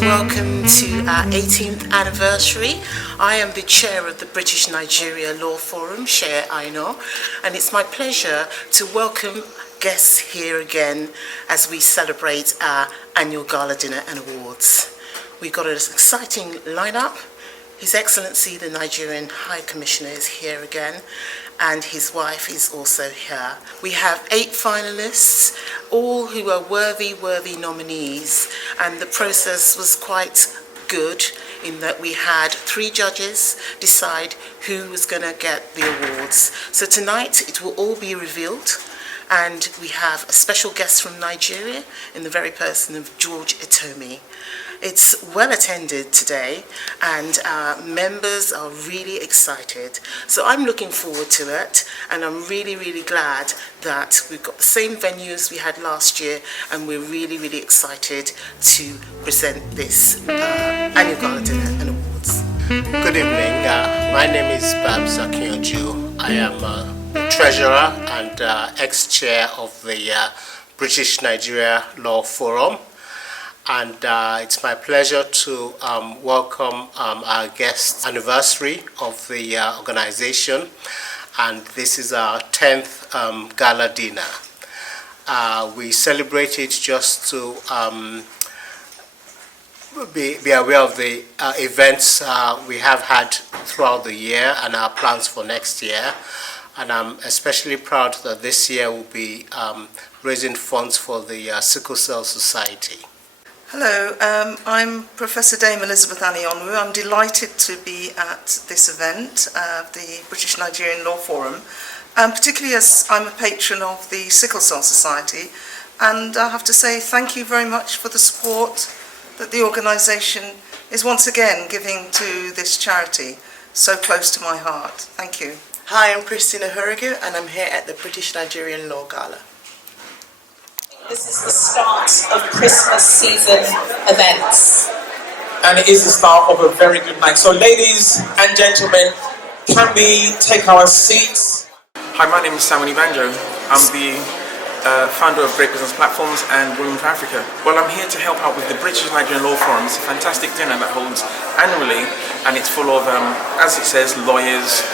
Welcome to our 18th anniversary. I am the chair of the British Nigeria Law Forum, Chair Aino, and it's my pleasure to welcome guests here again as we celebrate our annual gala dinner and awards. We've got an exciting lineup. His Excellency the Nigerian High Commissioner is here again, and his wife is also here. We have 8 finalists, all who are worthy nominees, and the process was quite good in that we had 3 judges decide who was going to get the awards. So tonight it will all be revealed, and we have a special guest from Nigeria in the very person of George Etomi. It's well attended today, and our members are really excited. So I'm looking forward to it, and I'm really glad that we've got the same venue as we had last year, and we're really excited to present this annual gala dinner and awards. Good evening. My name is Babs Akinyoju. I am the treasurer and ex-chair of the British Nigeria Law Forum. And it's my pleasure to welcome our guest anniversary of the organization. And this is our 10th gala dinner. We celebrate it just to be aware of the events we have had throughout the year and our plans for next year. And I'm especially proud that this year we'll be raising funds for the Sickle Cell Society. Hello, I'm Professor Dame Elizabeth Anaenugwu. I'm delighted to be at this event, the British Nigerian Law Forum, particularly as I'm a patron of the Sickle Cell Society. And I have to say thank you very much for the support that the organisation is once again giving to this charity, so close to my heart. Thank you. Hi, I'm Christina Hurigu, and I'm here at the British Nigerian Law Gala. This is the start of Christmas season events. And it is the start of a very good night. So ladies and gentlemen, can we take our seats? Hi, my name is Segun Osuntokun. I'm the founder of Great Business Platforms and Women for Africa. Well, I'm here to help out with the British Nigerian Law Forum. It's a fantastic dinner that holds annually, and it's full of, as it says, lawyers,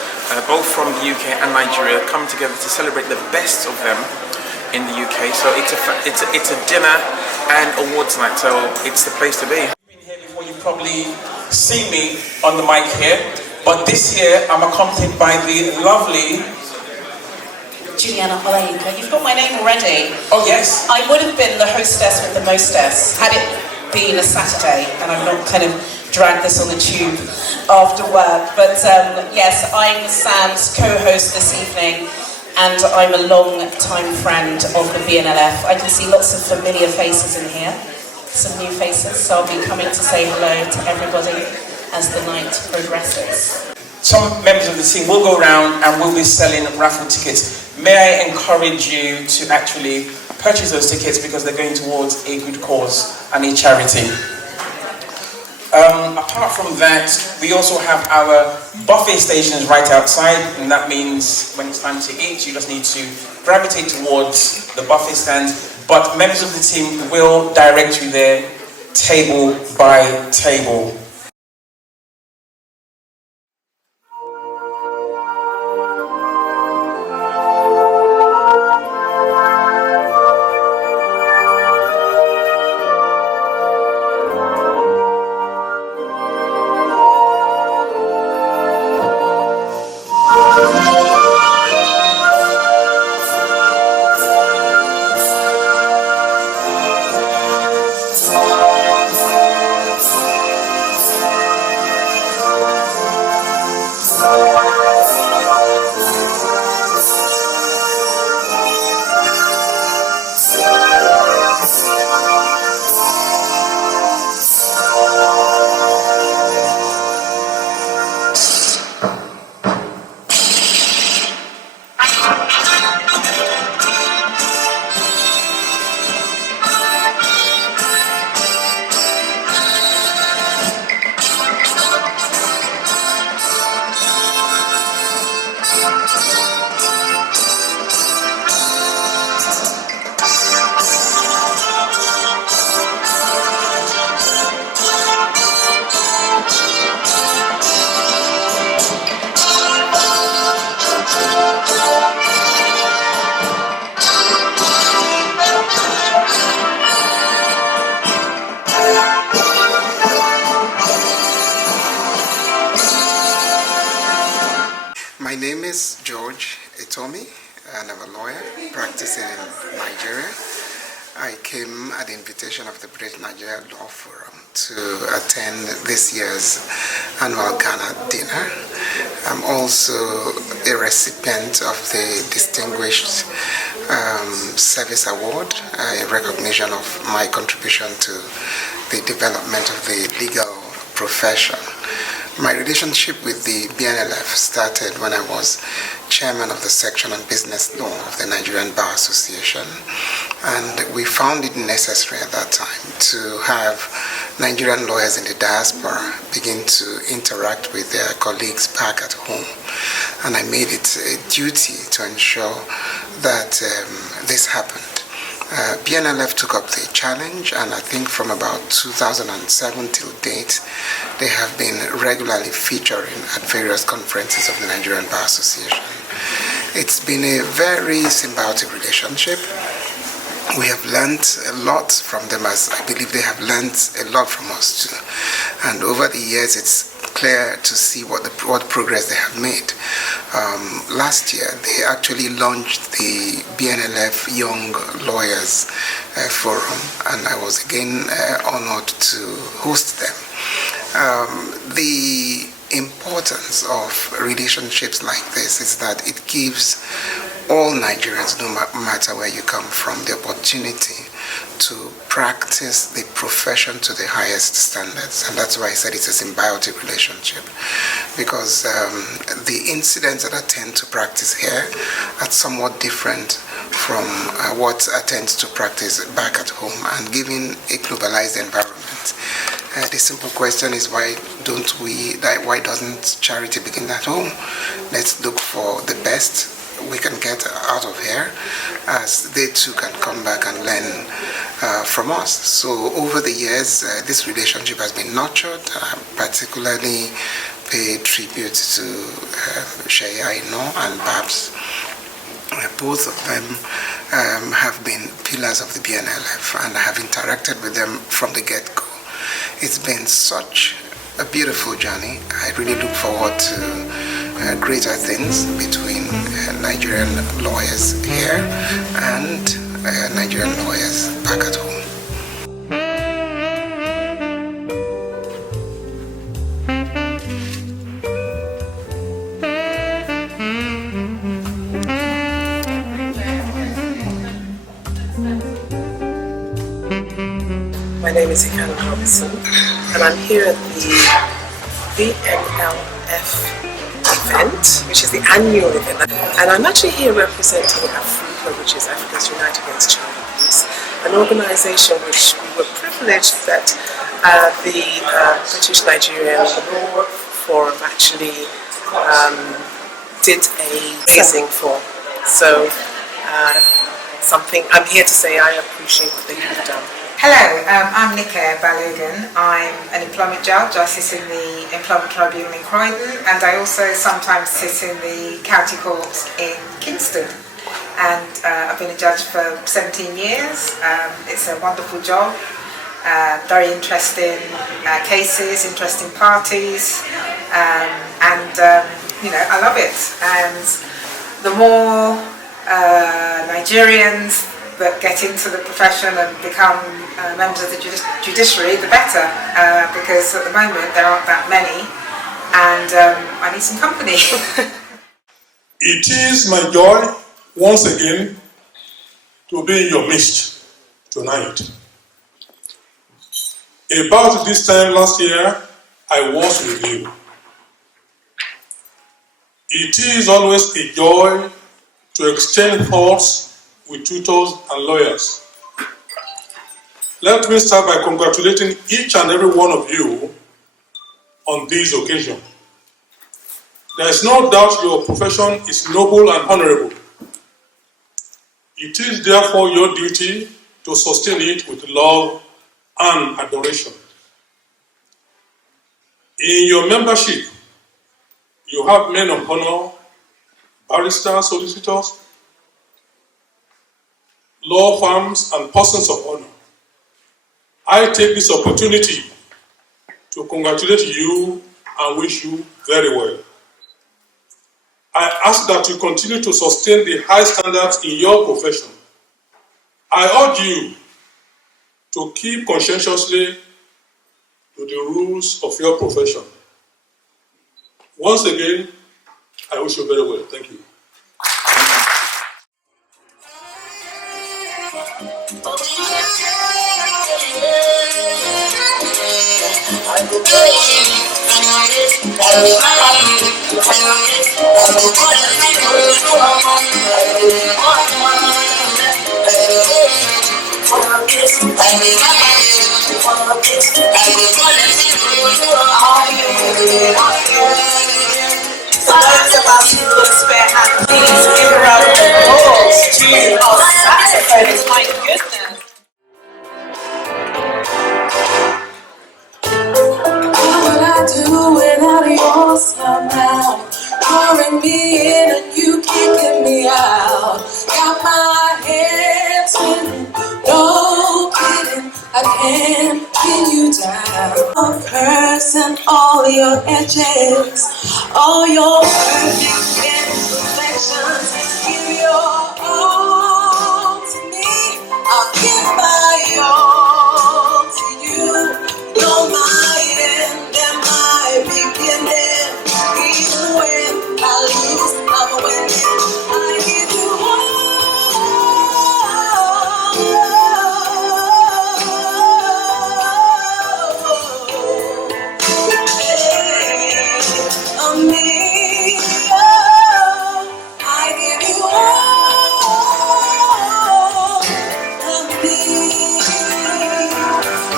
both from the UK and Nigeria, come together to celebrate the best of them in the UK. So it's a dinner and awards night, so it's the place to be. I've been here before, you've probably seen me on the mic here, but this year I'm accompanied by the lovely Juliana Olayinka. You've got my name already. Oh yes. I would have been the hostess with the mostess had it been a Saturday and I've not kind of dragged this on the tube after work. But yes, I'm Sam's co-host this evening, and I'm a long-time friend of the BNLF. I can see lots of familiar faces in here, some new faces, so I'll be coming to say hello to everybody as the night progresses. Some members of the team will go around and we'll be selling raffle tickets. May I encourage you to actually purchase those tickets because they're going towards a good cause and a charity. Apart from that, we also have our buffet stations right outside, and that means when it's time to eat, you just need to gravitate towards the buffet stand, but members of the team will direct you there table by table. My name is George Etomi, and I'm a lawyer practicing in Nigeria. I came at the invitation of the British Nigeria Law Forum to attend this year's annual Ghana dinner. I'm also a recipient of the Distinguished Service Award, a recognition of my contribution to the development of the legal profession. My relationship with the BNLF started when I was chairman of the section on business law of the Nigerian Bar Association, and we found it necessary at that time to have Nigerian lawyers in the diaspora begin to interact with their colleagues back at home. And I made it a duty to ensure that this happened. BNLF took up the challenge, and I think from about 2007 till date, they have been regularly featuring at various conferences of the Nigerian Bar Association. It's been a very symbiotic relationship. We have learned a lot from them, as I believe they have learned a lot from us too. And over the years, it's clear to see what progress they have made. Last year, they actually launched the BNLF Young Lawyers Forum, and I was again honored to host them. The importance of relationships like this is that it gives all Nigerians, no matter where you come from, the opportunity to practice the profession to the highest standards. And that's why I said it's a symbiotic relationship, because the incidents that I tend to practice here are somewhat different from what I tend to practice back at home. And given a globalized environment, the simple question is, why doesn't charity begin at home? Let's look for the best we can get out of here, as they too can come back and learn from us. So over the years, this relationship has been nurtured. Particularly pay tribute to Shaya and Babs. Both of them have been pillars of the BNLF, and I have interacted with them from the get-go. It's been such a beautiful journey. I really look forward to greater things between Nigerian lawyers here and Nigerian lawyers back at home. My name is Ifeanyi, and I'm here at the BNLF event, which is the annual event. And I'm actually here representing Africa, which is Africans Unite Against Child Abuse, an organisation which we were privileged that the British Nigerian Law Forum actually did a raising for. So I'm here to say I appreciate what they have done. Hello, I'm Balogun. I'm an employment judge. I sit in the Employment Tribunal in Croydon, and I also sometimes sit in the County Court in Kingston. And I've been a judge for 17 years. It's a wonderful job, very interesting cases, interesting parties, and I love it. And the more Nigerians that get into the profession and become members of the judiciary, the better, because at the moment there aren't that many, and I need some company. It is my joy once again to be in your midst tonight. About this time last year, I was with you. It is always a joy to exchange thoughts with tutors and lawyers. Let me start by congratulating each and every one of you on this occasion. There is no doubt your profession is noble and honorable. It is therefore your duty to sustain it with love and adoration. In your membership, you have men of honor, barristers, solicitors, law firms, and persons of honor. I take this opportunity to congratulate you and wish you very well. I ask that you continue to sustain the high standards in your profession. I urge you to keep conscientiously to the rules of your profession. Once again, I wish you very well. Thank you. Please give a round of applause to our saxophonist. My goodness. What would I do without your somehow? Drawing me in and you kicking me out. Got my head spinning, no kidding, I can't pin you down. Your curves and all your edges, all your perfect imperfections. Give your all to me, I'll give my all to you. You're my end and my beginning. Even when I lose, I'm winning. I give you all. Me, oh, I give you all of me,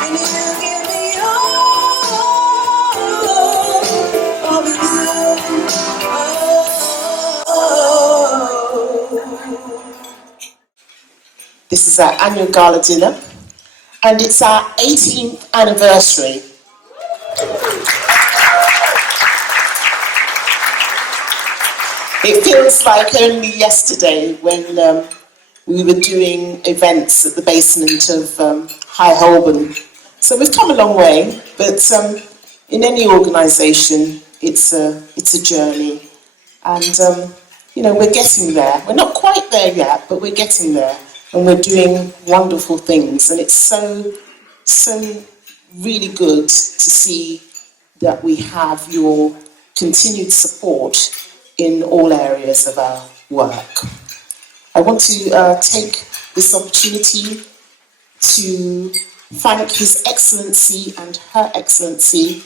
and you give me all of you. This is our annual gala dinner, and it's our 18th anniversary. It feels like only yesterday when we were doing events at the basement of High Holborn. So we've come a long way, but in any organisation, it's a journey, and we're getting there. We're not quite there yet, but we're getting there, and we're doing wonderful things, and it's so really good to see that we have your continued support in all areas of our work. I want to take this opportunity to thank His Excellency and Her Excellency,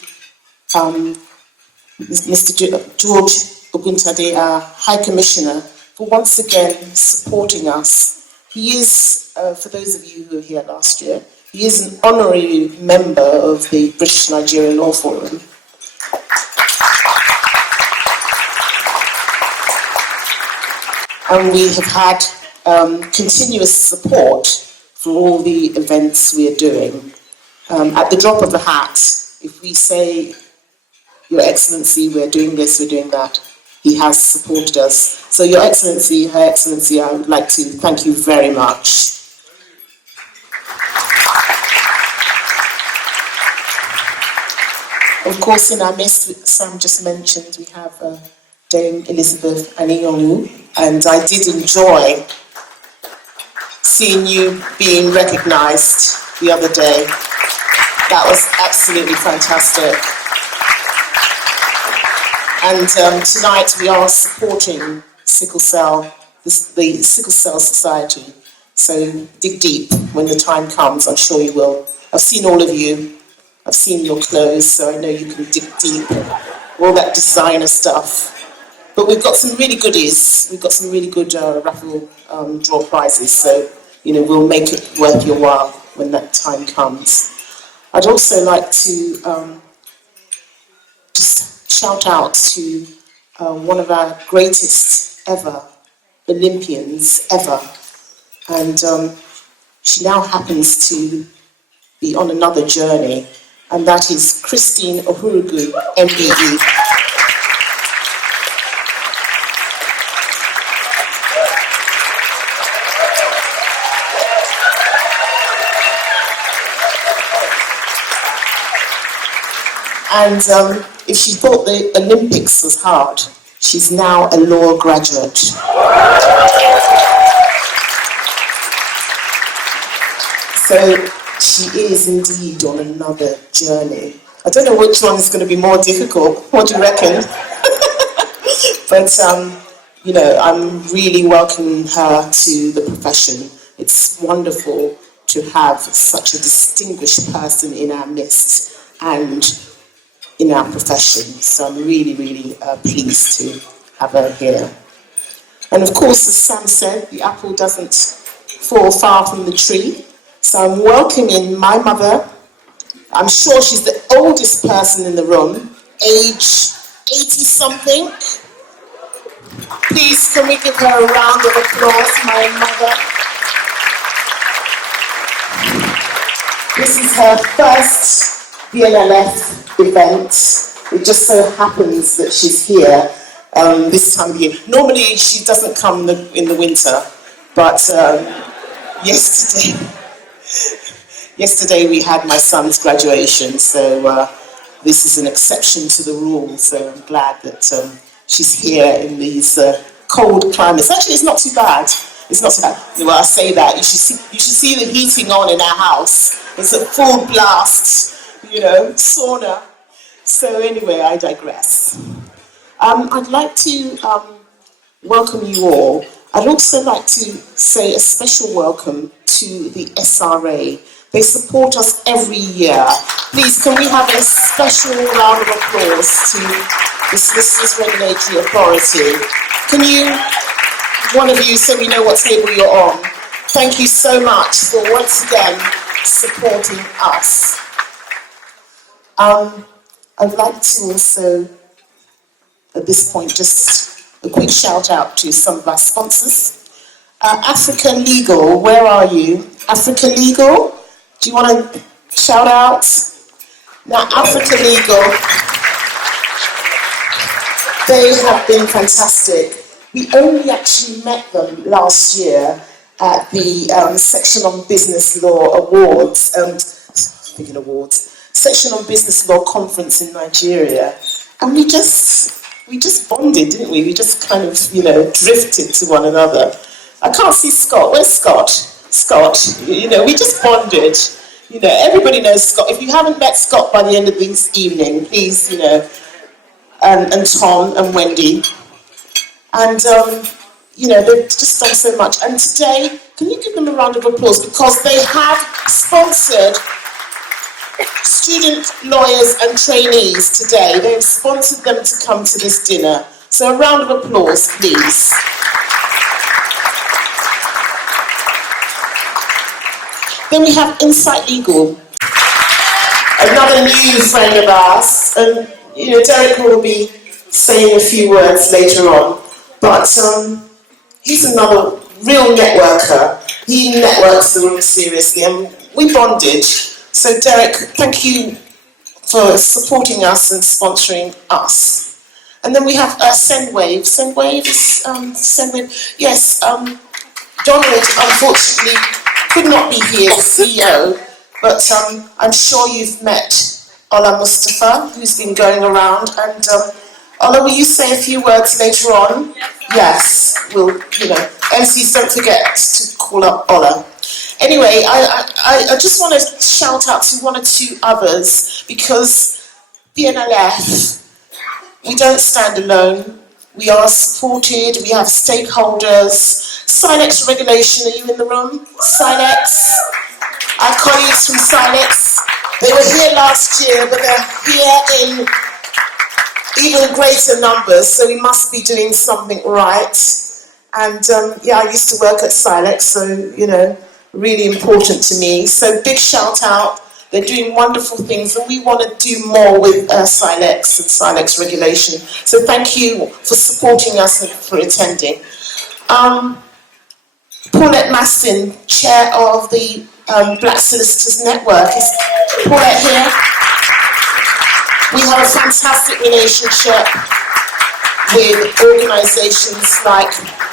Mr George Oguntade, our High Commissioner, for once again supporting us. He is, for those of you who were here last year, he is an honorary member of the British Nigerian Law Forum. And we have had continuous support for all the events we are doing. At the drop of a hat, if we say, Your Excellency, we're doing this, we're doing that, he has supported us. So Your Excellency, Her Excellency, I would like to thank you very much. Of course, in our midst, Sam just mentioned, we have Dame Elizabeth Anaenugwu, and I did enjoy seeing you being recognised the other day. That was absolutely fantastic. And tonight we are supporting sickle cell, the Sickle Cell Society. So dig deep when the time comes, I'm sure you will. I've seen all of you. I've seen your clothes, so I know you can dig deep. All that designer stuff. But we've got some really goodies. We've got some really good raffle draw prizes, so we'll make it worth your while when that time comes. I'd also like to just shout out to one of our greatest ever Olympians ever, and she now happens to be on another journey, and that is Christine Ohurugu, MBE. And if she thought the Olympics was hard, She's now a law graduate. So she is indeed on another journey. I don't know which one is going to be more difficult. What do you reckon? But, you know, I'm really welcoming her to the profession. It's wonderful to have such a distinguished person in our midst and in our profession. So I'm really, really pleased to have her here. And of course, as Sam said, the apple doesn't fall far from the tree. So I'm welcoming my mother. I'm sure she's the oldest person in the room, age 80-something. Please, can we give her a round of applause, my mother? This is her first BNLF event. It just so happens that she's here this time of year. Normally she doesn't come in the winter, but yesterday we had my son's graduation, so this is an exception to the rule. So I'm glad that she's here in these cold climates. Actually, it's not too bad. It's not so bad. Well, I say that. You should see the heating on in our house. It's a full blast, you know, sauna. So anyway, I digress. I'd like to welcome you all. I'd also like to say a special welcome to the SRA. They support us every year. Please, can we have a special round of applause to the Solicitors Regulatory Authority? Can you, one of you, so we know what table you're on? Thank you so much for once again supporting us. I'd like to also, at this point, just a quick shout out to some of our sponsors. Africa Legal, where are you? Africa Legal, do you want to shout out? Now, Africa Legal, they have been fantastic. We only actually met them last year at the Section on Business Law Awards, Section on Business Law Conference in Nigeria, and we just bonded, didn't we? We just kind of, you know, drifted to one another. I can't see Scott. Where's Scott? Scott, you know, we just bonded. You know, everybody knows Scott. If you haven't met Scott by the end of this evening, please, you know, and Tom and Wendy. And, you know, they've just done so much. And today, can you give them a round of applause? Because they have sponsored student lawyers and trainees today. They've sponsored them to come to this dinner. So a round of applause, please. Then we have Insight Legal, another new friend of ours. And, you know, Derek will be saying a few words later on. But he's another real networker. He networks the room seriously, and we bonded. So Derek, thank you for supporting us and sponsoring us. And then we have Sendwave. Sendwave is Sendwave. Yes, Donald unfortunately could not be here, the CEO, but I'm sure you've met Ola Mustafa, who's been going around. And Ola, will you say a few words later on? Yes, we'll, you know, MCs, don't forget to call up Ola. Anyway, I just want to shout out to one or two others, because BNLF, we don't stand alone. We are supported, we have stakeholders. Silex Regulation, are you in the room? Silex, our colleagues from Silex, they were here last year, but they're here in even greater numbers, so we must be doing something right. And yeah, I used to work at Silex, so, you know, really important to me. So big shout out. They're doing wonderful things, and we want to do more with Silex and Silex Regulation. So thank you for supporting us and for attending. Paulette Mastin, chair of the Black Solicitors Network. Is Paulette here? We have a fantastic relationship with organisations like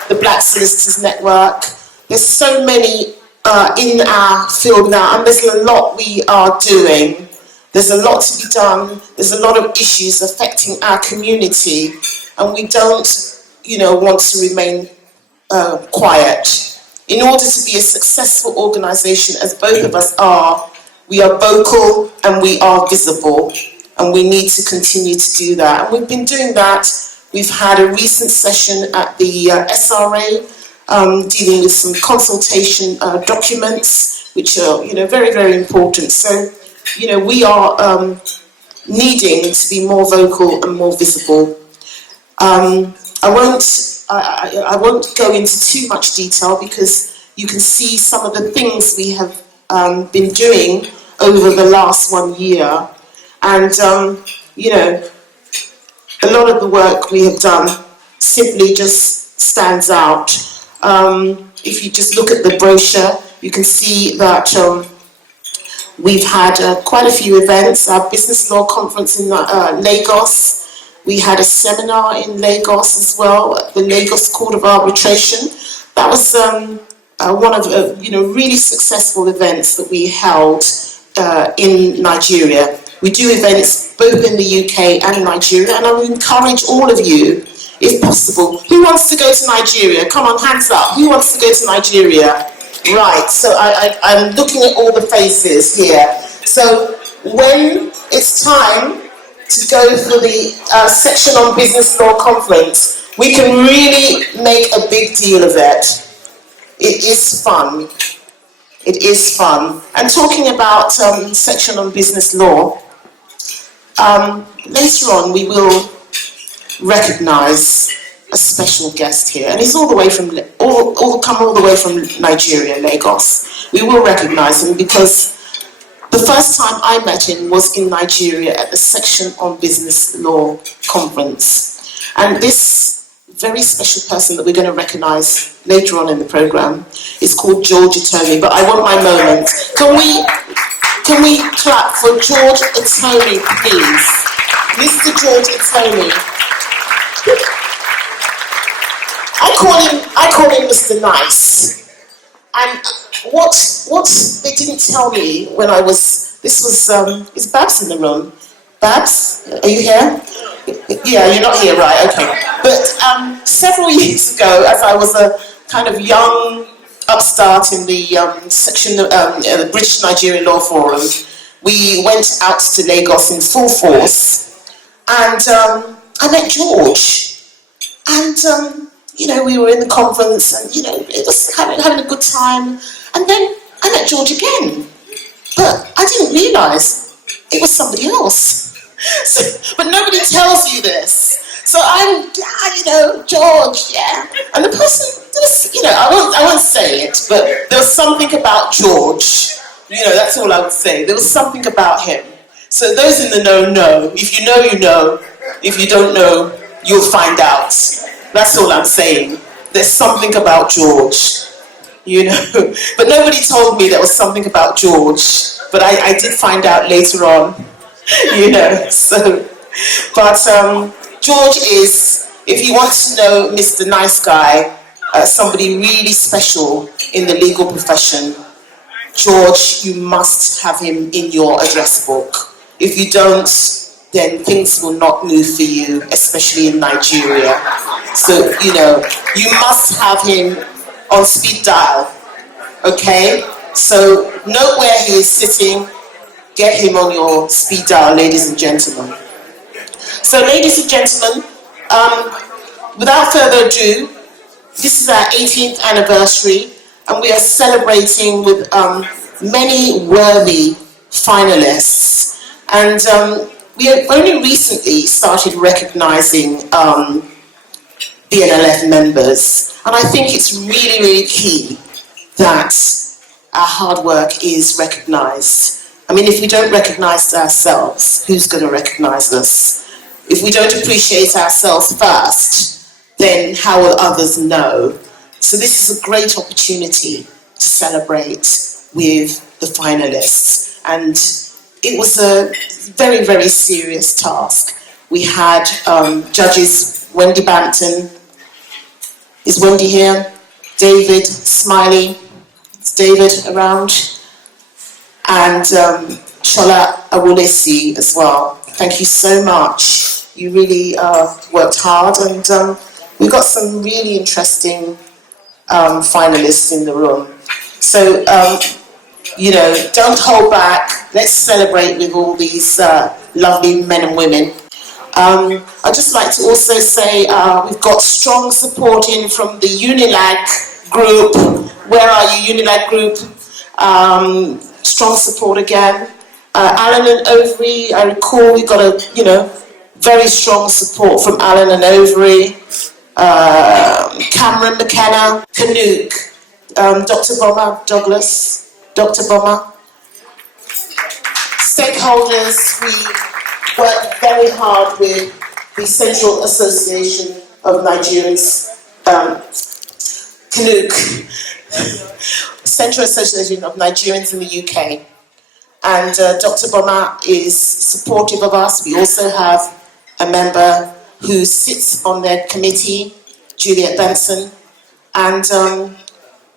the Black Solicitors Network. There's so many in our field now, and there's a lot we are doing. There's a lot to be done. There's a lot of issues affecting our community, and we don't, want to remain quiet. In order to be a successful organisation, as both of us are, we are vocal and we are visible, and we need to continue to do that. And we've been doing that. We've had a recent session at the SRA dealing with some consultation documents, which are, very, very important. So, we are needing to be more vocal and more visible. I won't go into too much detail because you can see some of the things we have been doing over the last 1 year. And, a lot of the work we have done simply just stands out. If you just look at the brochure, you can see that we've had quite a few events. Our business law conference in Lagos. We had a seminar in Lagos as well, at the Lagos Court of Arbitration. That was one of really successful events that we held in Nigeria. We do events both in the UK and Nigeria, and I would encourage all of you, if possible. Who wants to go to Nigeria? Come on, hands up. Who wants to go to Nigeria? Right, so I'm looking at all the faces here. So when it's time to go for the section on business law conference, we can really make a big deal of it. It is fun. It is fun. And talking about section on business law, later on we will recognise a special guest here, and he's all the way from Nigeria, Lagos. We will recognise him because the first time I met him was in Nigeria at the section on business law conference, and this very special person that we're going to recognise later on in the programme is called George Etomi. But I want my moment. Can we clap for George Etomi, please? Mr. George Etomi. I call him Mr. Nice. And what they didn't tell me when I was, is Babs in the room? Babs, are you here? Yeah, you're not here, right, okay. But several years ago, as I was a kind of young upstart in the section of the British Nigerian Law Forum, we went out to Lagos in full force, and I met George. And, we were in the conference, and, it was having a good time. And then I met George again. But I didn't realise it was somebody else. But nobody tells you this. So I'm, George, yeah. And the person, I won't say it, but there was something about George. That's all I would say. There was something about him. So those in the know. If you know, you know. If you don't know, you'll find out. That's all I'm saying. There's something about George, But nobody told me there was something about George. But I did find out later on, So, but George is, if you want to know Mr. Nice Guy, somebody really special in the legal profession, George, you must have him in your address book. If you don't, then things will not move for you, especially in Nigeria. So, you must have him on speed dial, okay? So, note where he is sitting, get him on your speed dial, ladies and gentlemen. So, ladies and gentlemen, without further ado, this is our 18th anniversary, and we are celebrating with many worthy finalists. And we have only recently started recognising BNLF members, and I think it's really, really key that our hard work is recognised. I mean, if we don't recognise ourselves, who's going to recognise us? If we don't appreciate ourselves first, then how will others know? So this is a great opportunity to celebrate with the finalists. And it was a very, very serious task. We had judges Wendy Bampton. Is Wendy here? David Smiley. Is David around? And Shola Awolesi as well. Thank you so much. You really worked hard, and we've got some really interesting finalists in the room. So, you know, don't hold back. Let's celebrate with all these lovely men and women. I'd just like to also say we've got strong support in from the Unilag group. Where are you, Unilag group? Strong support again. Alan and Overy, I recall we got a, you know, very strong support from Alan and Overy. Cameron McKenna, Canuck, Dr. Bomber Douglas, Dr. Bomber. Stakeholders, we worked very hard with the Central Association of Nigerians, Canuck, Central Association of Nigerians in the UK. And Dr. Bomber is supportive of us. We also have a member who sits on their committee, Juliet Benson. And,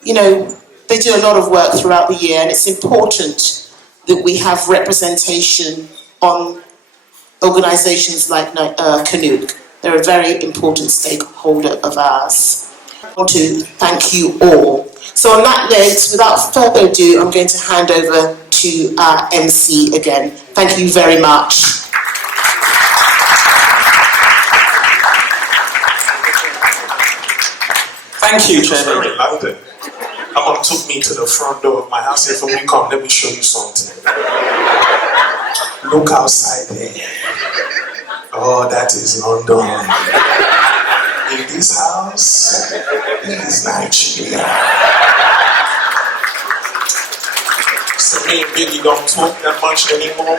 you know, they do a lot of work throughout the year, and it's important that we have representation on organisations like Canuck. They're a very important stakeholder of ours. I want to thank you all. So on that note, without further ado, I'm going to hand over to our MC again. Thank you very much. Thank you, Chairman. Very London. Mama took me to the front door of my house and said, "When we come, let me show you something. Look outside there. Oh, that is London. In this house, is Nigeria." So me and Billy don't talk that much anymore.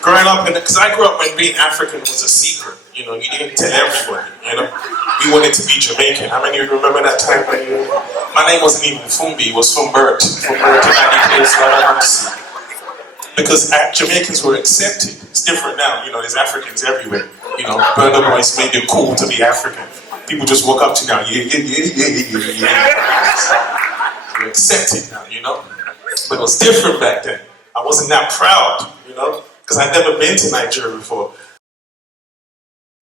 Growing up, because I grew up when being African was a secret. You know, you didn't tell everybody, you know. We wanted to be Jamaican. How many of you remember that time when my name wasn't even Fumbi, it was Fumbert. Fumbert and Adenike. Because Jamaicans were accepted. It's different now, you know, there's Africans everywhere. You know, Burner Boys made it cool to be African. People just walk up to you now, yeah. You're accepted now, you know. But it was different back then. I wasn't that proud, you know, because I'd never been to Nigeria before.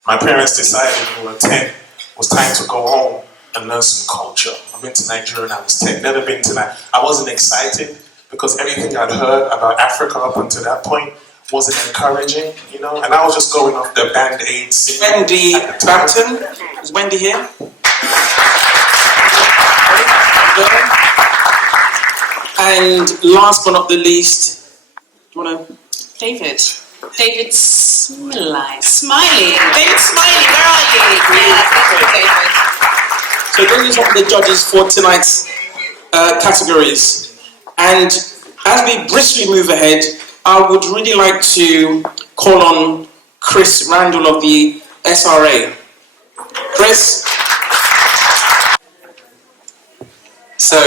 My parents decided when we were 10, it was time to go home and learn some culture. I went to Nigeria when I was 10, never been to that. I wasn't excited because everything I'd heard about Africa up until that point wasn't encouraging, you know, and I was just going off the Band-Aid scene. Wendy Bampton, is Wendy here? And last but not the least, do you want to? David Smiley. David Smiley, where are you? Yeah, thank you, David. So those are the judges for tonight's categories. And as we briskly move ahead, I would really like to call on Chris Randall of the SRA. Chris? So,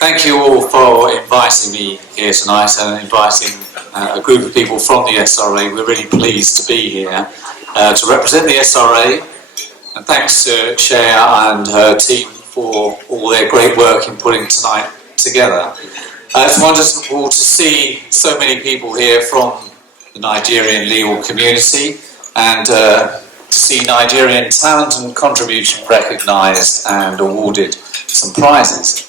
thank you all for inviting me here tonight and inviting a group of people from the SRA. We're really pleased to be here to represent the SRA. And thanks to Chair and her team for all their great work in putting tonight together. It's wonderful to see so many people here from the Nigerian legal community and to see Nigerian talent and contribution recognised and awarded some prizes.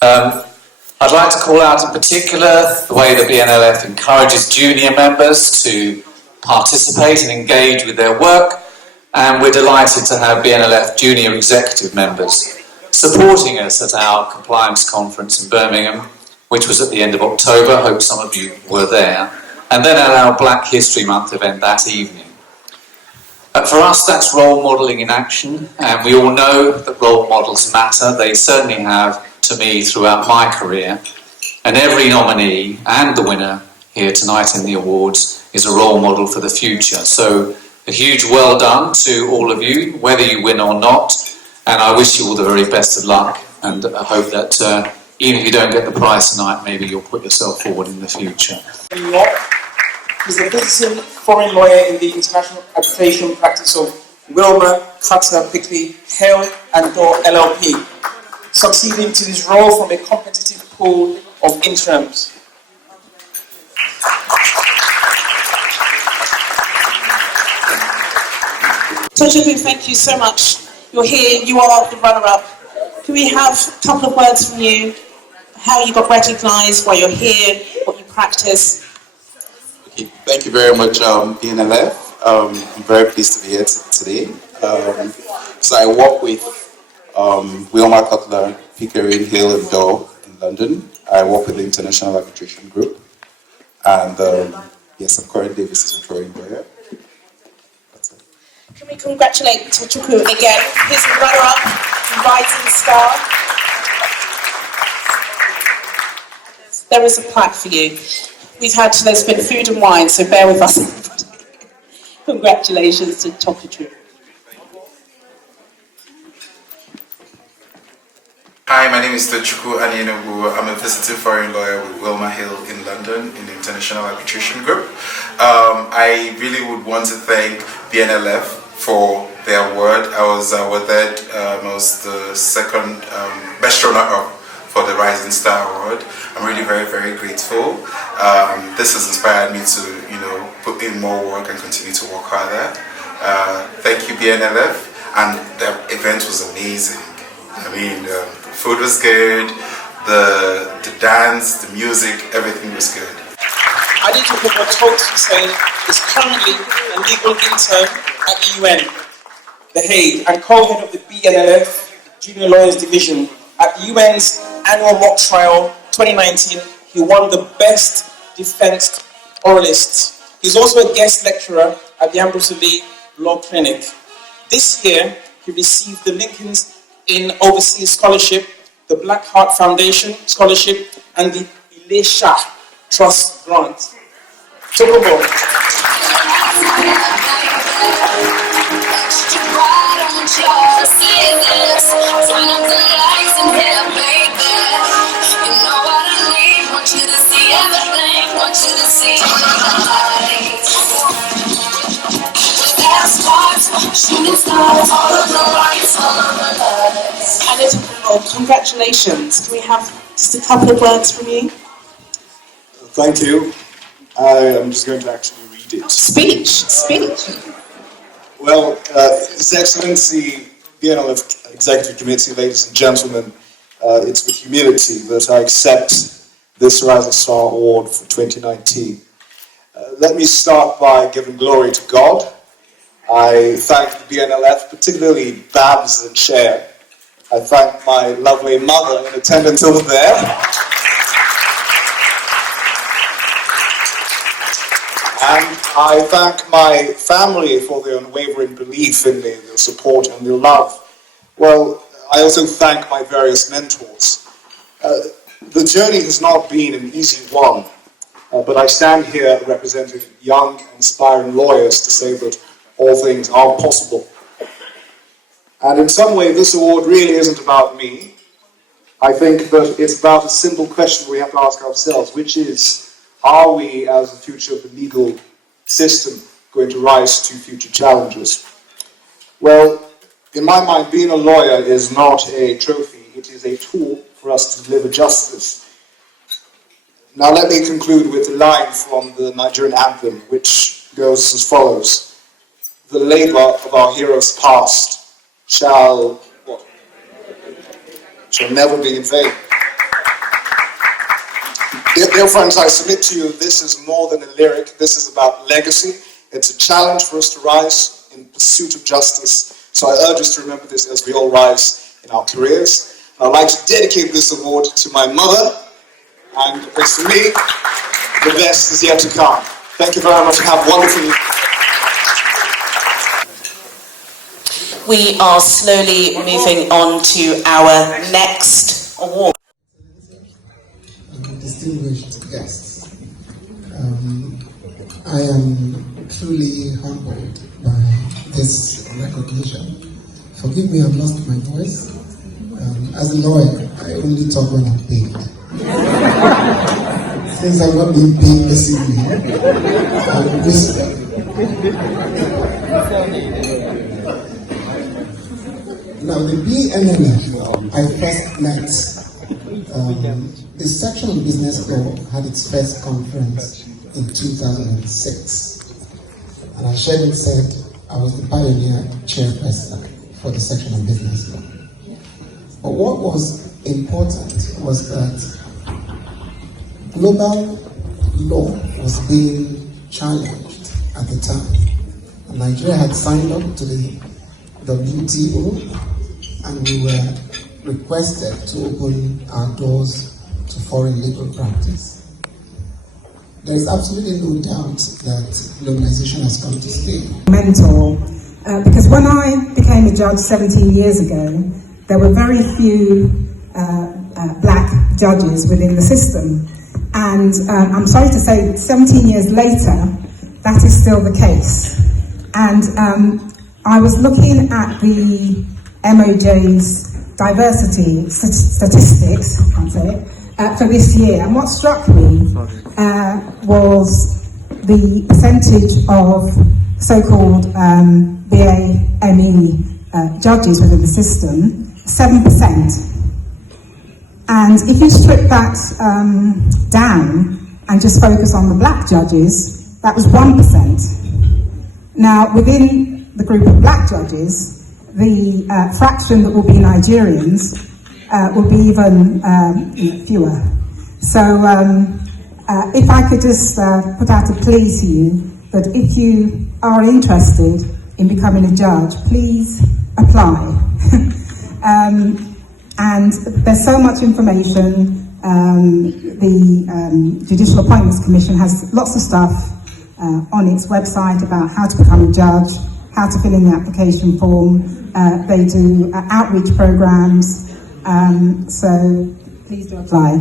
I'd like to call out in particular the way the BNLF encourages junior members to participate and engage with their work, and we're delighted to have BNLF junior executive members supporting us at our compliance conference in Birmingham, which was at the end of October. I hope some of you were there. And then at our Black History Month event that evening. For us, that's role modelling in action, and we all know that role models matter. They certainly have to me throughout my career, and every nominee and the winner here tonight in the awards is a role model for the future. So a huge well done to all of you, whether you win or not, and I wish you all the very best of luck, and I hope that even if you don't get the prize tonight, maybe you'll put yourself forward in the future. He's a visiting foreign lawyer in the international arbitration practice of Wilmer, Carter, Pickley, Hale and Dorr LLP, succeeding to his role from a competitive pool of interims. Tochukwu, thank you so much. You're here, you are the runner-up. Can we have a couple of words from you? How you got recognised, why you're here, what you practice? Okay, thank you very much, BNLF. I'm very pleased to be here today. So I work with Wilma Cutler, Pickering, Hill and Doe in London. I work with the International Arbitration Group. And yes, I'm currently a visiting foreign lawyer. That's it. Can we congratulate Tochukwu again? He's the runner-up, rising star. There is a plaque for you. There's been food and wine, so bear with us. Congratulations to Tochukwu. Hi, my name is Tochukwu Anaenugwu. I'm a visiting foreign lawyer with Wilma Hill in London in the International Arbitration Group. I really would want to thank BNLF for their award. I was awarded, I was the second best runner-up for the Rising Star Award. I'm really very, very grateful. This has inspired me to, put in more work and continue to work harder. Thank you, BNLF, and the event was amazing. I mean, the food was good, the dance, the music, everything was good. Adetokunbo Hussain is currently a legal intern at the UN, The Hague, and co-head of the BNLF Junior Lawyers Division. At the UN's annual mock trial 2019, he won the Best Defense Oralist. He's also a guest lecturer at the Ambrose Lee Law Clinic. This year, he received the Lincoln's Inn Overseas Scholarship, the Black Heart Foundation Scholarship, and the Elisha Trust Grant. Tochukwu. Adetokunbo, congratulations. Can we have just a couple of words from you? Thank you. I'm just going to actually read it. Speech. Well, His Excellency BNLF Executive Committee, ladies and gentlemen, it's with humility that I accept this Rising Star Award for 2019. Let me start by giving glory to God. I thank the BNLF, particularly Babs and Cher. I thank my lovely mother in attendance over there. And I thank my family for their unwavering belief in me, their support and their love. Well, I also thank my various mentors. The journey has not been an easy one, but I stand here representing young, inspiring lawyers to say that all things are possible. And in some way, this award really isn't about me. I think that it's about a simple question we have to ask ourselves, which is, are we, as the future of the legal system, going to rise to future challenges? Well, in my mind, being a lawyer is not a trophy. It is a tool for us to deliver justice. Now let me conclude with a line from the Nigerian anthem, which goes as follows. The labour of our heroes past shall never be in vain. Dear friends, I submit to you, this is more than a lyric. This is about legacy. It's a challenge for us to rise in pursuit of justice. So I urge us to remember this as we all rise in our careers. And I'd like to dedicate this award to my mother. And as for me, the best is yet to come. Thank you very much. Have a wonderful evening. We are slowly moving on to our next award. Distinguished guests, I am truly humbled by this recognition. Forgive me, I've lost my voice. As a lawyer, I only talk when I'm paid. Since I'm not being paid this evening, now the BNLF I first met. The section on business law had its first conference in 2006, and as Segun said, I was the pioneer chairperson for the section of business law. But what was important was that global law was being challenged at the time. Nigeria had signed up to the WTO, and we were requested to open our doors to foreign legal practice. There is absolutely no doubt that globalization has come to stay. Mentor, because when I became a judge 17 years ago, there were very few black judges within the system. And I'm sorry to say, 17 years later, that is still the case. And I was looking at the MOJ's diversity statistics, I can't say it, for this year, and what struck me was the percentage of so-called BAME judges within the system, 7%. And if you strip that down and just focus on the black judges, that was 1%. Now, within the group of black judges, the fraction that will be Nigerians will be even fewer. So if I could just put out a plea to you that if you are interested in becoming a judge, please apply. And there's so much information. The Judicial Appointments Commission has lots of stuff on its website about how to become a judge, how to fill in the application form. They do outreach programs. So please do apply.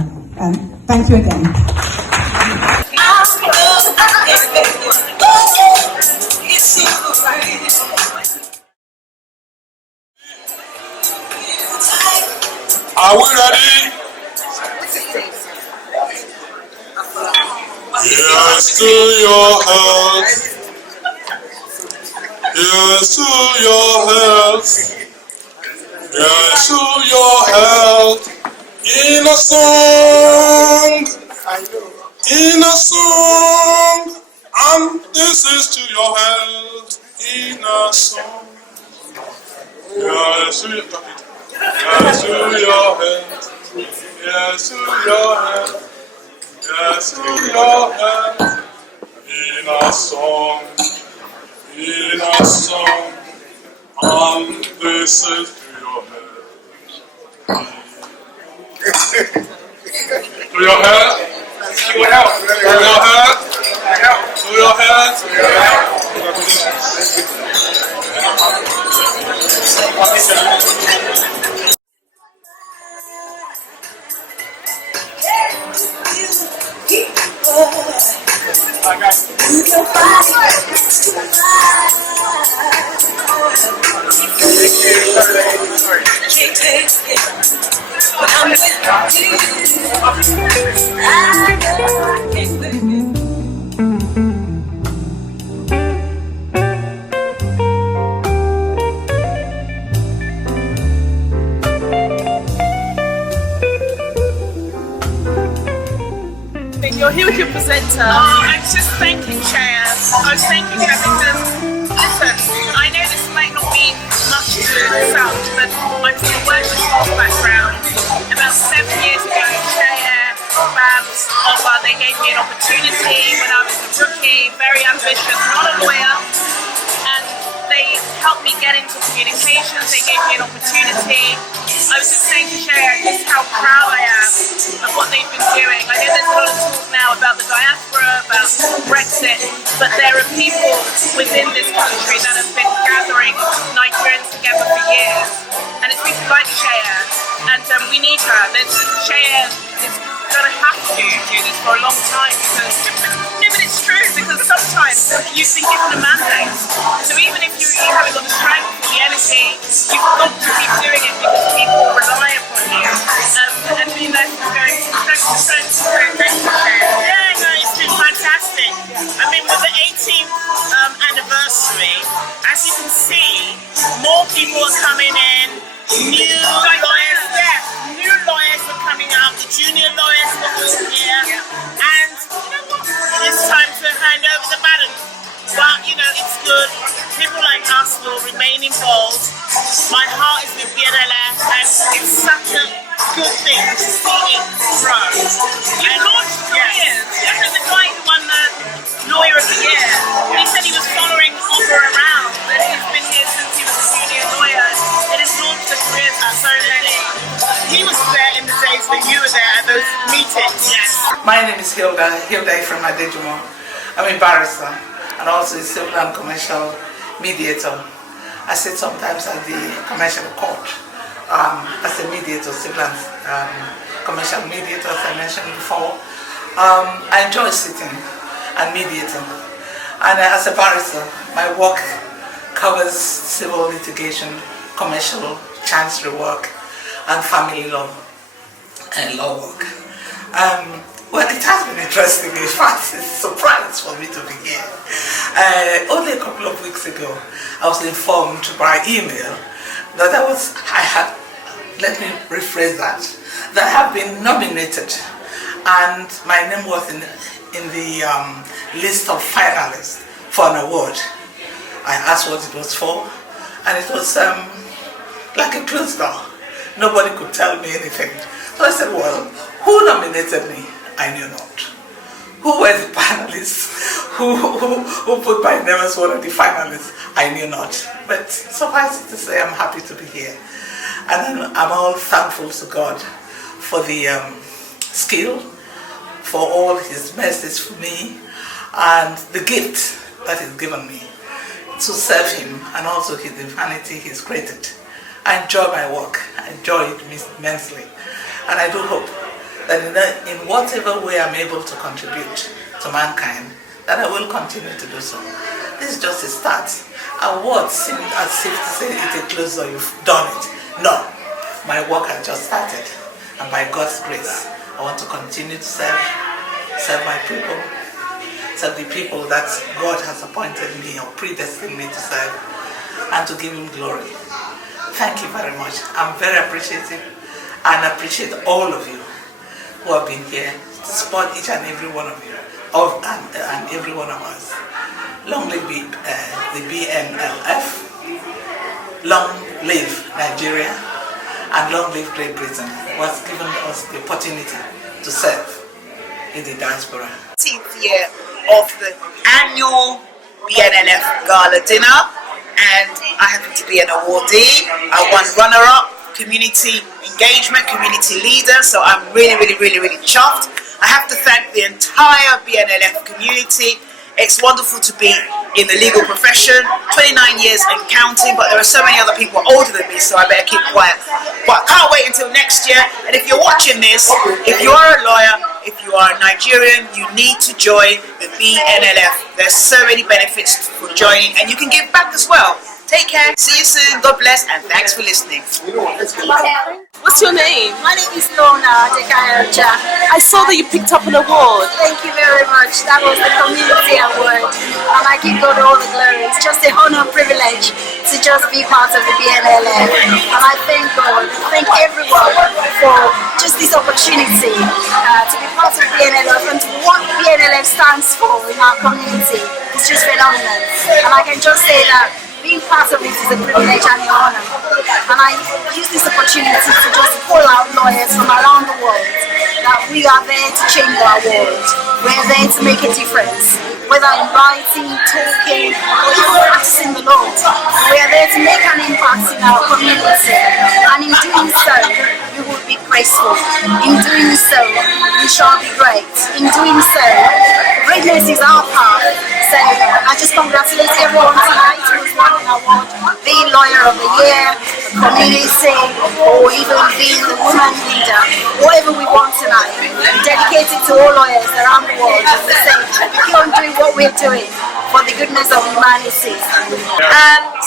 Thank you again. Are we ready? Yes to your health. Yes to your health. Yes to your health. In a song, and this is to your health. In a song. Yes to your health. Yes to your health. Yes to your health. Yes to your health. In a song. In a song. And this is to your health. To your health. To your health. To your health. To your health. To your health. You're here with your presenter. I was just thanking Chair. I was thanking her because, listen, I know this might not mean much to the South, but I'm from a working class background. About 7 years ago, Chair, Babs, Oba, they gave me an opportunity when I was a rookie, very ambitious, not a lawyer, and they helped me get into communications. They gave me an opportunity. I was just saying to Chair just how proud I am of what they've been doing. I know there's a lot of talk now about the diaspora, about Brexit, but there are people within this country that have been gathering Nigerians together for years. And it's people like Chair, and we need her. Chair is going to have to do this for a long time because, yeah, but it's true, because sometimes you've been given a mandate. So even if you haven't got the strength or the energy, you've got to keep doing it because people rely upon you. And being there is going strength to strength. Yeah, no, it's been fantastic. I mean, with the 18th anniversary, as you can see, more people are coming in, new lawyers, new lawyers are coming up, the junior lawyers are all here, and you know what? It's time to hand over the baton. But, you know, it's good. People like remain involved. My heart is with BNLF, and it's such a good thing to see it grow. You launched careers. I think the guy who won the Lawyer of the Year, he said he was following Oprah around, and he's been here since he was a junior lawyer. It has launched the careers of so many. He was there in the days when you were there at those meetings. Yes. My name is Hilda from Adejumo. I'm a barrister and also a civil and commercial mediator. I sit sometimes at the commercial court as a mediator, civil and commercial mediator, as I mentioned before. I enjoy sitting and mediating. And as a barrister, my work covers civil litigation, commercial, chancery work, and family law and law work. Well, it has been interesting. In fact, it's a surprise for me to be here. Only a couple of weeks ago, I was informed by email that let me rephrase that I have been nominated, and my name was in the list of finalists for an award. I asked what it was for, and it was like a closed door. Nobody could tell me anything. So I said, well, who nominated me? I knew not. Who were the panelists? Who put my name as one of the finalists? I knew not. But suffice it to say, I'm happy to be here. And I'm all thankful to God for the skill, for all His mercies for me, and the gift that He's given me to serve Him, and also His humanity He's created. I enjoy my work. I enjoy it immensely. And I do hope that in whatever way I'm able to contribute to mankind, that I will continue to do so. This is just a start. Awards seem as if to say it's a close or you've done it. No, my work has just started. And by God's grace, I want to continue to serve my people, serve the people that God has appointed me or predestined me to serve, and to give Him glory. Thank you very much. I'm very appreciative and appreciate all of you who have been here to support each and every one of you, and every one of us. Long live the BNLF, long live Nigeria, and long live Great Britain, who has given us the opportunity to serve in the diaspora. 10th year of the annual BNLF Gala dinner, and I happen to be an awardee. I won runner-up, community engagement, community leader, so I'm really chuffed. I have to thank the entire BNLF community. It's wonderful to be in the legal profession, 29 years and counting, but there are so many other people older than me, so I better keep quiet. But I can't wait until next year, and if you're watching this, if you are a lawyer, if you are a Nigerian, you need to join the BNLF. There's so many benefits for joining, and you can give back as well. Take care, see you soon, God bless, and thanks for listening. What's your name? My name is Lorna, Adekaiyaoja. I saw that you picked up an award. Thank you very much. That was the community award, and I give God all the glory. It's just a honor and privilege to just be part of the BNLF, and I thank God, thank everyone for just this opportunity to be part of BNLF and to what BNLF stands for in our community. It's just phenomenal, and I can just say that being part of it is a privilege and an honor. And I use this opportunity to just call out lawyers from around the world that we are there to change our world. We're there to make a difference, whether in writing, talking, or even practicing the law. We are there to make an impact in our community. And in doing so, you will be graceful. In doing so, you shall be great. In doing so, greatness is our path. So I just congratulate everyone tonight who's won an award, being Lawyer of the Year, community, or even being the woman leader. Whatever we want tonight, dedicated to all lawyers around the world, just to say, keep on doing what we're doing for the goodness of humanity.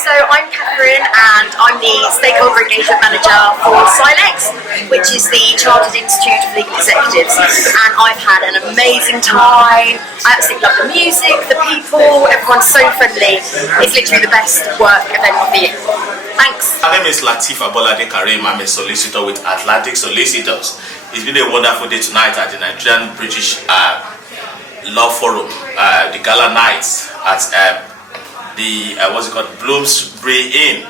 So I'm Catherine, and I'm the Stakeholder Engagement Manager for Silex, which is the Chartered Institute of Legal Executives, and I've had an amazing time. I absolutely love the music, the people, everyone's so friendly. It's literally the best work event of the year. Thanks. My name is Latif Abolade Karim. I'm a solicitor with Atlantic Solicitors. It's been a wonderful day tonight at the Nigerian British Law Forum, the Gala nights at the the Bloomsbury Inn.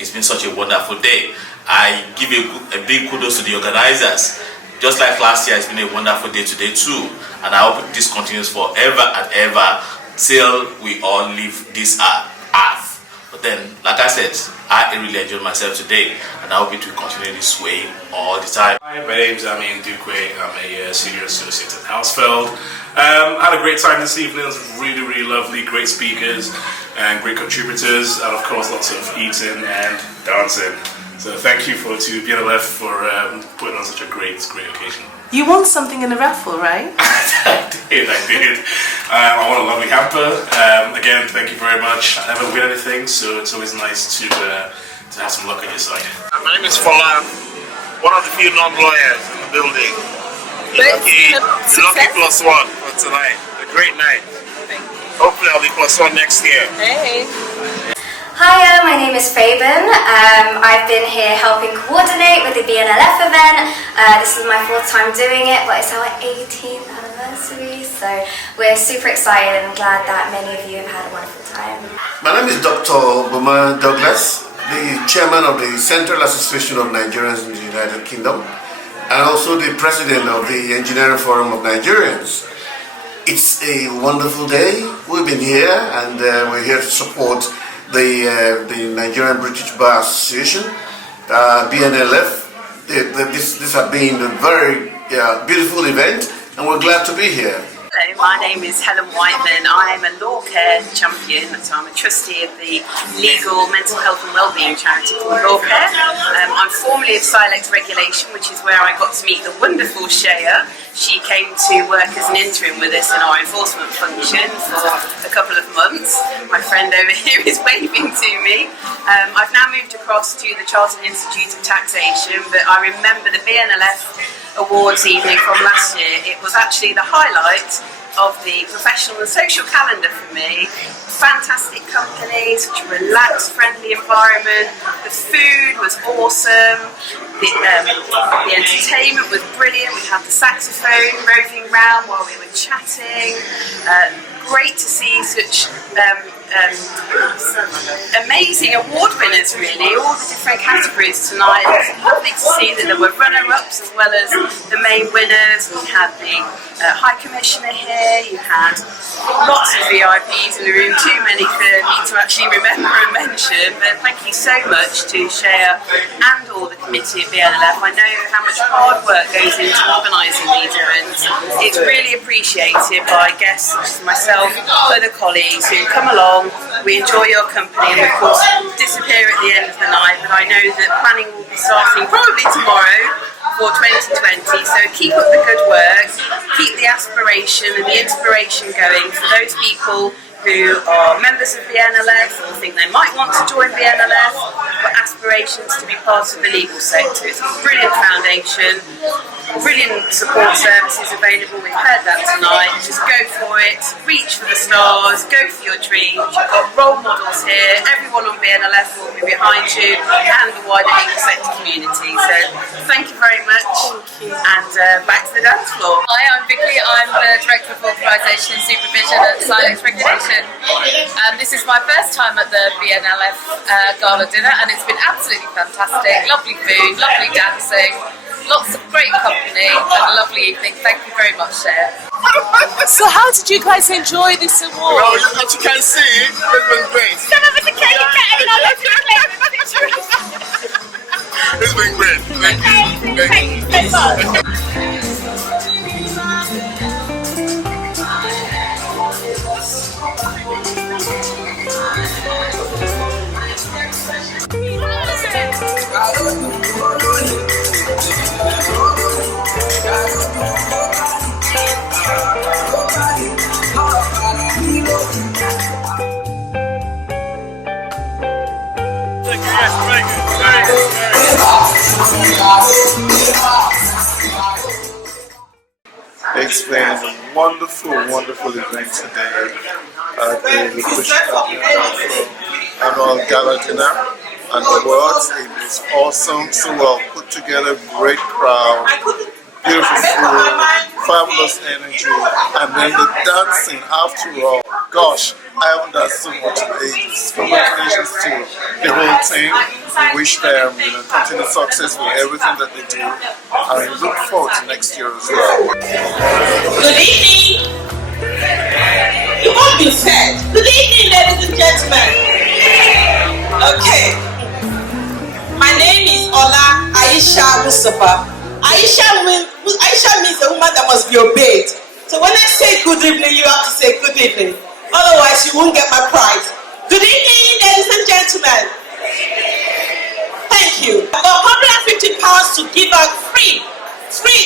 It's been such a wonderful day. I give a big kudos to the organizers. Just like last year, it's been a wonderful day today too. And I hope this continues forever and ever till we all leave this earth. But then, like I said, I really enjoyed myself today, and I hope it will continue this way all the time. Hi, my name is Adenike. I'm a senior associate at Hausfeld. I had a great time this evening. It was really lovely, great speakers and great contributors, and of course lots of eating and dancing. So thank you to BNLF for putting on such a great occasion. You won something in the raffle, right? I did. I won a lovely hamper. Again, thank you very much. I never win anything, so it's always nice to have some luck on your side. My name is Fola, one of the few non-lawyers in the building. Lucky +1 for tonight. A great night. Hopefully I'll be +1 next year. Hey. Hi, my name is Fabian. I've been here helping coordinate with the BNLF event. This is my 4th time doing it, but it's our 18th anniversary, so we're super excited and glad that many of you have had a wonderful time. My name is Dr. Boma Douglas, the chairman of the Central Association of Nigerians in the United Kingdom, and also the president of the Engineering Forum of Nigerians. It's a wonderful day. We've been here and we're here to support the Nigerian British Bar Association, BNLF. This has been a very beautiful event, and we're glad to be here. Hello, my name is Helen Whiteman. I am a law care champion, so I'm a trustee of the legal mental health and wellbeing charity called Law Care. I'm formerly of Silex Regulation, which is where I got to meet the wonderful Shea. She came to work as an interim with us in our enforcement function for a couple of months. My friend over here is waving to me. I've now moved across to the Chartered Institute of Taxation, but I remember the BNLF Awards evening from last year. It was actually the highlight of the professional and social calendar for me. Fantastic company, such a relaxed, friendly environment. The food was awesome. The entertainment was brilliant. We had the saxophone roving around while we were chatting. Great to see such amazing award winners, really, all the different categories tonight. It was lovely to see that there were runner-ups as well as the main winners. We had the High Commissioner here, you had lots of VIPs in the room, too many for me to actually remember and mention, but thank you so much to Shea and all the committee at BNLF. I know how much hard work goes into organising these events. It's really appreciated by guests such as myself, other colleagues who come along. We enjoy your company and we of course disappear at the end of the night, but I know that planning will be starting probably tomorrow for 2020, so keep up the good work, keep the aspiration and the inspiration going for those people who are members of BNLF or think they might want to join BNLF, but aspirations to be part of the legal sector. It's a brilliant foundation, brilliant support services available. We've heard that tonight. Just go for it, reach for the stars, go for your dreams. You've got role models here. Everyone on BNLF will be behind you and the wider legal sector community. So thank you very much. And back to the dance floor. Hi, I'm Vicky. I'm the Director of Authorisation and Supervision at Silex Regulation. This is my first time at the BNLF Gala dinner, and it's been absolutely fantastic. Lovely food, lovely dancing, lots of great company, and a lovely evening. Thank you very much, Shea. So how did you guys enjoy this award? Well, as you can see, it's been great. Some of us are getting It's been great. Thank you. It's been a wonderful event today at the annual Gala dinner and awards. It was awesome, so well put together, great crowd, beautiful food, fabulous energy, and then the dancing after all. Gosh, I haven't done so much in ages. Congratulations to the whole team. We wish them continued success with everything that they do, and we look forward to next year as well. Good evening. You won't be said. Good evening, ladies and gentlemen. Okay. My name is Ola Aisha Mustafa. Aisha means a woman that must be obeyed. So when I say good evening, you have to say good evening. Otherwise, you won't get my prize. Good evening, ladies and gentlemen. Thank you. I've got £150 to give out free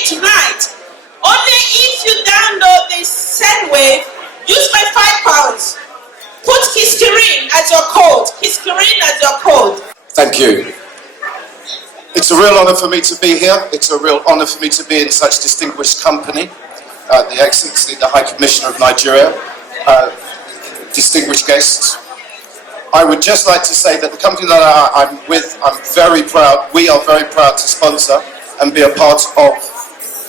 tonight. Only if you download the SendWave, use my £5. Put Kiskirin as your code. Kiskirin as your code. Thank you. It's a real honour for me to be here. It's a real honour for me to be in such distinguished company. The Excellency, the High Commissioner of Nigeria, distinguished guests. I would just like to say that the company that I'm with, I'm very proud, we are very proud to sponsor and be a part of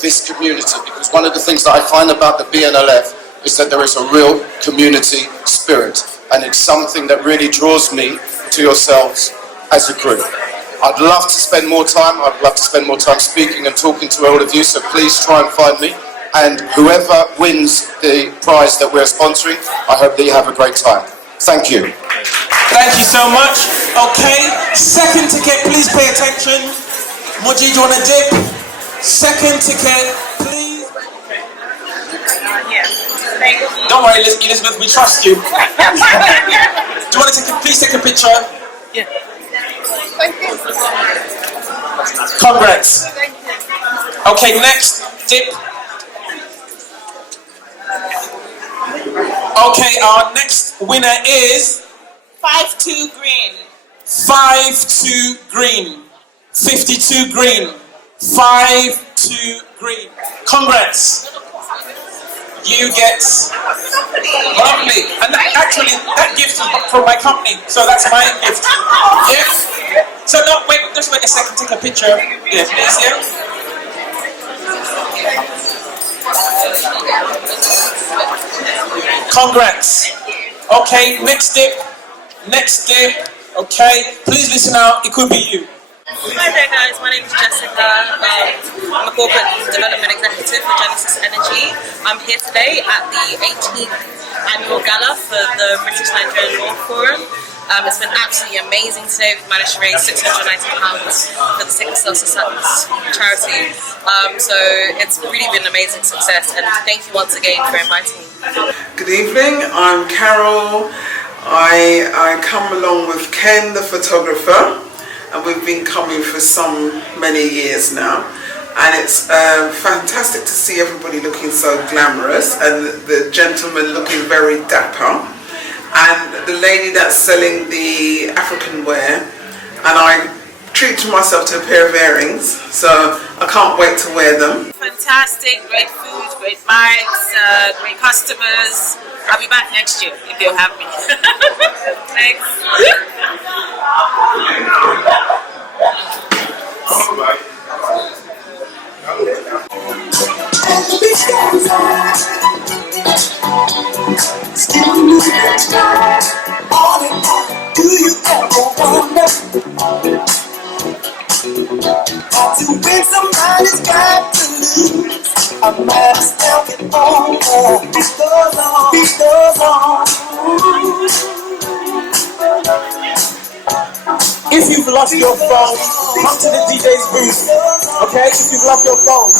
this community, because one of the things that I find about the BNLF is that there is a real community spirit, and it's something that really draws me to yourselves as a group. I'd love to spend more time, speaking and talking to all of you, so please try and find me. And whoever wins the prize that we're sponsoring, I hope that you have a great time. Thank you. Thank you so much. Okay, second ticket, please pay attention. Moji, do you want to dip? Second ticket, please. Don't worry, Elizabeth, we trust you. Do you want to please take a picture? Yeah. Congrats. Okay, next, dip. Okay, our next winner is 52 green. 52 green. 52 green. 52 green. Congrats. You get lovely. And actually, that gift is from my company, so that's my gift. Yeah. So no, wait, just wait a second. Take a picture. Yeah, please. Yeah. Congrats. Okay, next dip. Okay, please listen out. It could be you. Hi there guys, my name is Jessica. I'm a corporate development executive for Genesis Energy. I'm here today at the 18th annual gala for the British Nigerian Law Forum. It's been absolutely amazing today. We've managed to raise £690 for the Sickle Cell Society charity. So it's really been an amazing success, and thank you once again for inviting me. Good evening, I'm Carol. I come along with Ken, the photographer, and we've been coming for many years now. And it's fantastic to see everybody looking so glamorous, and the gentleman looking very dapper, and the lady that's selling the African wear, and I treat myself to a pair of earrings, so I can't wait to wear them. Fantastic, great food, great vibes, great customers. I'll be back next year if you'll have me. Thanks. Do you ever wonder to win somebody's got to lose? I might as well get over. It goes on. If you've lost your phone, come to the DJ's booth. Okay? If you've lost your phone.